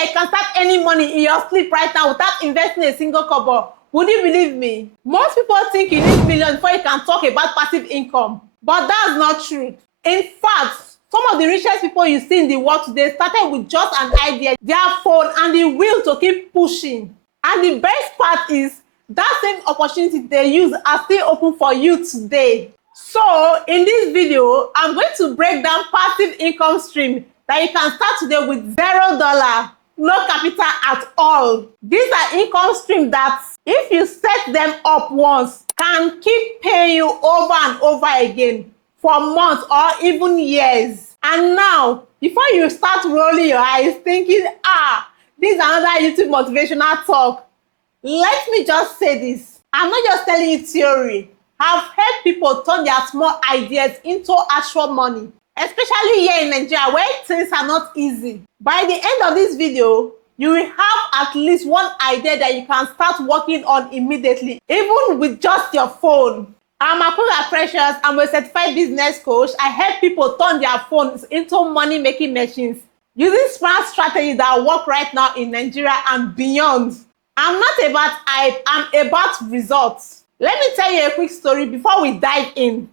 that you can start earning money in your sleep right now without investing a single kobo, would you believe me? Most people think you need millions before you can talk about passive income, but that's not true. In fact, some of the richest people you see in the world today started with just an idea, their phone, and the will to keep pushing. And the best part is that same opportunity they use are still open for you today. So in this video, I'm going to break down passive income stream that you can start today with $0, no capital at all. These are income streams that, if you set them up once, can keep paying you over and over again for months or even years. And now, before you start rolling your eyes thinking, this is another YouTube motivational talk, let me just say this. I'm not just telling you theory. I've helped people turn their small ideas into actual money, especially here in Nigeria where things are not easy. By the end of this video, you will have at least one idea that you can start working on immediately, even with just your phone. I'm Akugha Precious. I'm a certified business coach. I help people turn their phones into money-making machines using smart strategies that work right now in Nigeria and beyond. I'm not about hype, I'm about results. Let me tell you a quick story before we dive in.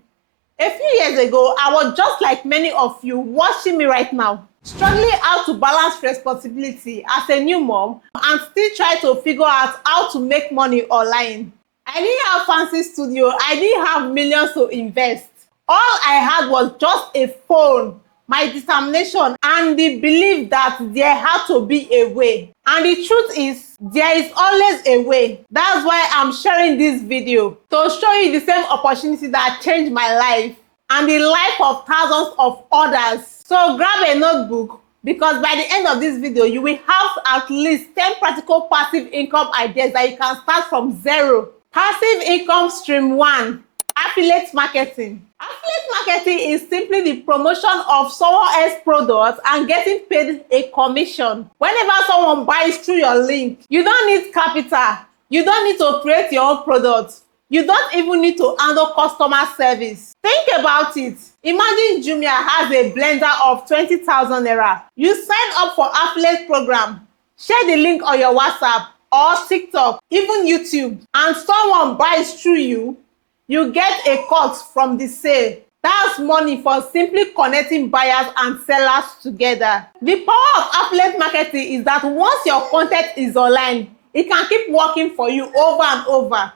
A few years ago, I was just like many of you watching me right now, struggling how to balance responsibility as a new mom and still try to figure out how to make money online. I didn't have fancy studio, I didn't have millions to invest. All I had was just a phone, my determination, and the belief that there had to be a way. And the truth is, there is always a way. That's why I'm sharing this video, to show you the same opportunity that changed my life and the life of thousands of others. So grab a notebook, because by the end of this video, you will have at least 10 practical passive income ideas that you can start from zero. Passive income stream 1, affiliate marketing. Affiliate marketing is simply the promotion of someone else's products and getting paid a commission. Whenever someone buys through your link, you don't need capital. You don't need to create your own product. You don't even need to handle customer service. Think about it. Imagine Jumia has a blender of 20,000 naira. You sign up for affiliate program, share the link on your WhatsApp or TikTok, even YouTube, and someone buys through you, you get a cut from the sale. That's money for simply connecting buyers and sellers together. The power of affiliate marketing is that once your content is online, it can keep working for you over and over.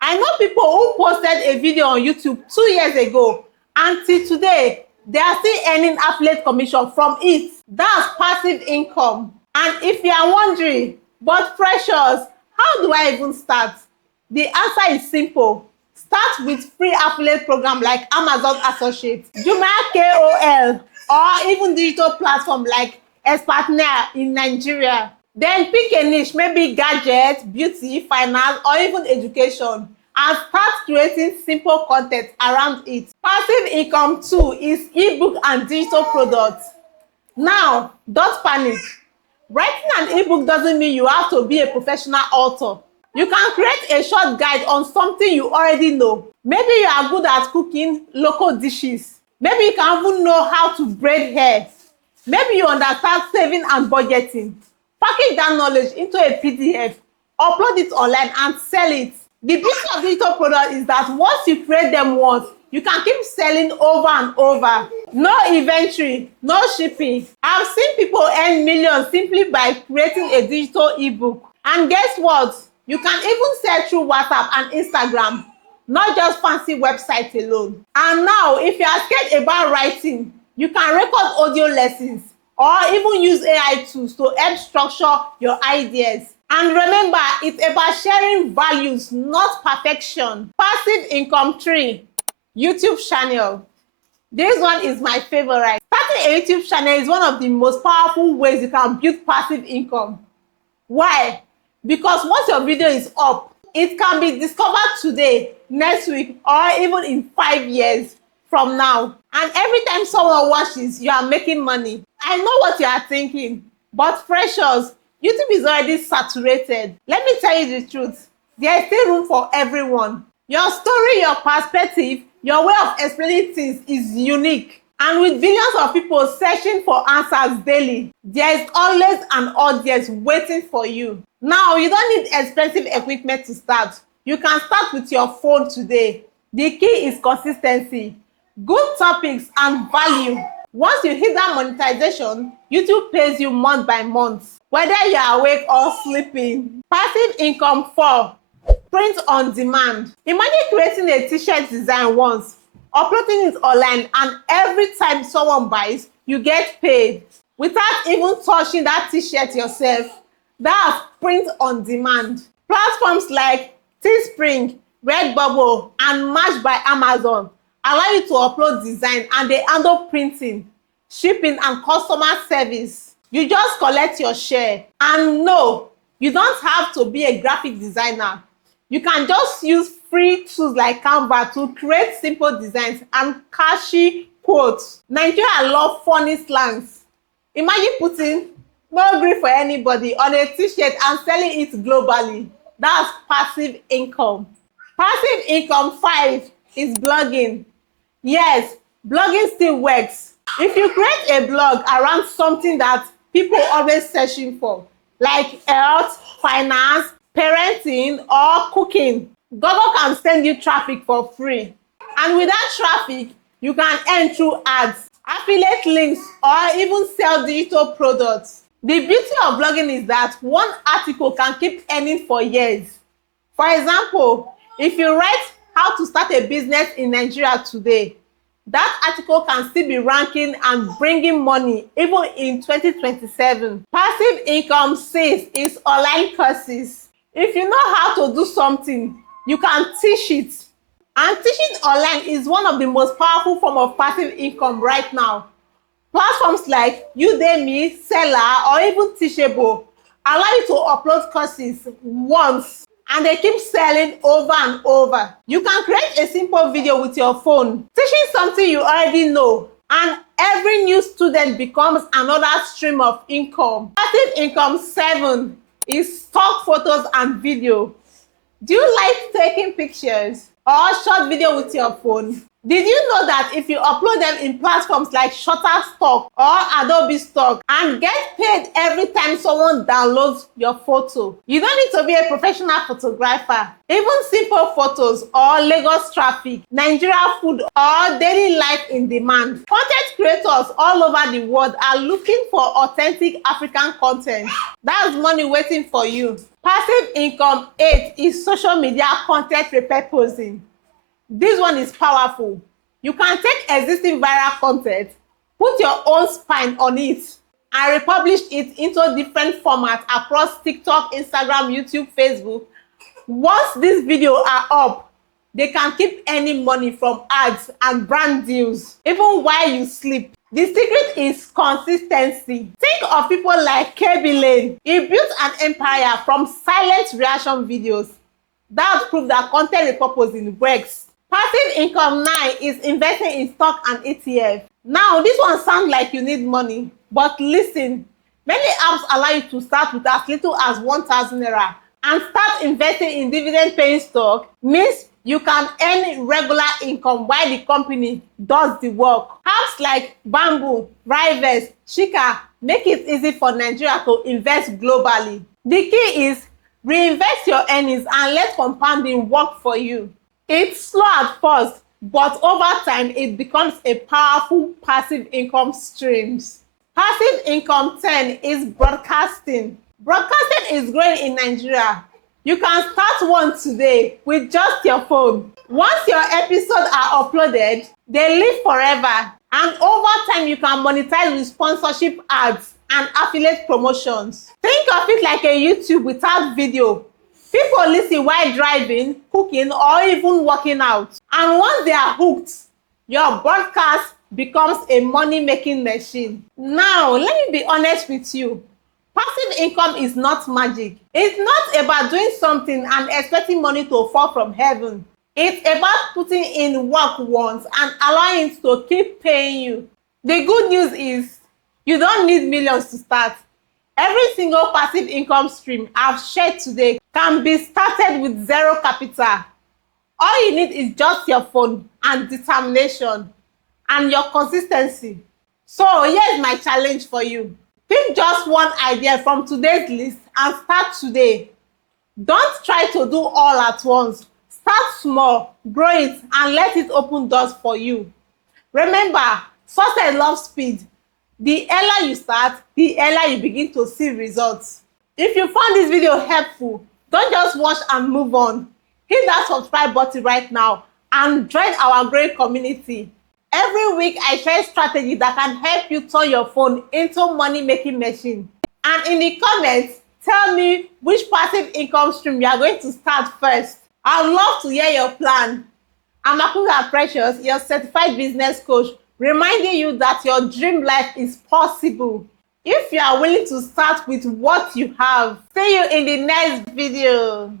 I know people who posted a video on YouTube 2 years ago, and till today, they are still earning affiliate commission from it. That's passive income. And if you are wondering, but Precious, how do I even start? The answer is simple. Start with free affiliate program like Amazon Associates, Jumia KOL, or even digital platform like Partner in Nigeria. Then pick a niche, maybe gadgets, beauty, finance, or even education, and start creating simple content around it. Passive income 2 is ebook and digital products. Now, don't panic. Writing an ebook doesn't mean you have to be a professional author. You can create a short guide on something you already know. Maybe you are good at cooking local dishes. Maybe you can even know how to braid hair. Maybe you understand saving and budgeting. Package that knowledge into a PDF, upload it online and sell it. The beauty of digital products is that once you create them once, you can keep selling over and over. No inventory, no shipping. I've seen people earn millions simply by creating a digital ebook. And guess what? You can even sell through WhatsApp and Instagram, not just fancy websites alone. And now, if you are scared about writing, you can record audio lessons or even use AI tools to help structure your ideas. And remember, it's about sharing values, not perfection. Passive income 3, YouTube channel. This one is my favorite. Starting a YouTube channel is one of the most powerful ways you can build passive income. Why? Because once your video is up, it can be discovered today, next week, or even in 5 years from now. And every time someone watches, you are making money. I know what you are thinking, but Precious, YouTube is already saturated. Let me tell you the truth. There is still room for everyone. Your story, your perspective, your way of explaining things is unique. And with billions of people searching for answers daily, there is always an audience waiting for you. Now, you don't need expensive equipment to start. You can start with your phone today. The key is consistency, good topics, and value. Once you hit that monetization, YouTube pays you month by month, whether you are awake or sleeping. Passive income 4. Print on demand. Imagine creating a t-shirt design once, uploading it online, and every time someone buys, you get paid without even touching that t-shirt yourself. That's print on demand. Platforms like Teespring, Redbubble, and Match by Amazon allow you to upload design, and they handle printing, shipping, and customer service. You just collect your share. And no, you don't have to be a graphic designer. You can just use free tools like Canva to create simple designs and catchy quotes. Nigeria love funny slangs. Imagine putting "no gree for anybody" on a t-shirt and selling it globally. That's passive income. Passive income 5 is blogging. Yes, blogging still works. If you create a blog around something that people are always searching for, like health, finance, parenting, or cooking, Google can send you traffic for free. And with that traffic, you can earn through ads, affiliate links, or even sell digital products. The beauty of blogging is that one article can keep earning for years. For example, if you write how to start a business in Nigeria today, that article can still be ranking and bringing money even in 2027. Passive income 6 is online courses. If you know how to do something, you can teach it. And teaching online is one of the most powerful forms of passive income right now. Platforms like Udemy, Seller, or even Teachable allow you to upload courses once, and they keep selling over and over. You can create a simple video with your phone, teaching something you already know, and every new student becomes another stream of income. Passive income 7 is stock photos and video. Do you like taking pictures or short video with your phone? Did you know that if you upload them in platforms like Shutterstock or Adobe Stock and get paid every time someone downloads your photo? You don't need to be a professional photographer. Even simple photos or Lagos traffic, Nigeria food, or daily life in demand. Content creators all over the world are looking for authentic African content. That's money waiting for you. Passive income 8 is social media content repurposing. This one is powerful. You can take existing viral content, put your own spin on it, and republish it into different formats across TikTok, Instagram, YouTube, Facebook. Once these videos are up, they can keep earning money from ads and brand deals, even while you sleep. The secret is consistency. Think of people like KB Lane. He built an empire from silent reaction videos. That proves that content repurposing works. Passive income 9 is investing in stock and ETF. Now, this one sounds like you need money, but listen, many apps allow you to start with as little as 1,000 naira and start investing in dividend-paying stock. Means you can earn regular income while the company does the work. Apps like Bamboo, Rivers, Shika make it easy for Nigeria to invest globally. The key is reinvest your earnings and let compounding work for you. It's slow at first, but over time, it becomes a powerful passive income stream. Passive income 10 is broadcasting. Broadcasting is growing in Nigeria. You can start one today with just your phone. Once your episodes are uploaded, they live forever. And over time, you can monetize with sponsorship ads and affiliate promotions. Think of it like a YouTube without video. People listen while driving, cooking, or even working out. And once they are hooked, your broadcast becomes a money-making machine. Now, let me be honest with you. Passive income is not magic. It's not about doing something and expecting money to fall from heaven. It's about putting in work once and allowing it to keep paying you. The good news is you don't need millions to start. Every single passive income stream I've shared today can be started with zero capital. All you need is just your phone and determination. and your consistency. So here's my challenge for you. Pick just one idea from today's list and start today. Don't try to do all at once. Start small, grow it, and let it open doors for you. Remember, success loves speed. The earlier you start, the earlier you begin to see results. If you found this video helpful, don't just watch and move on. Hit that subscribe button right now and join our great community. Every week, I share strategies that can help you turn your phone into money-making machine. And in the comments, tell me which passive income stream you are going to start first. I'd love to hear your plan. I'm Akugha Precious, your certified business coach, reminding you that your dream life is possible if you are willing to start with what you have. See you in the next video.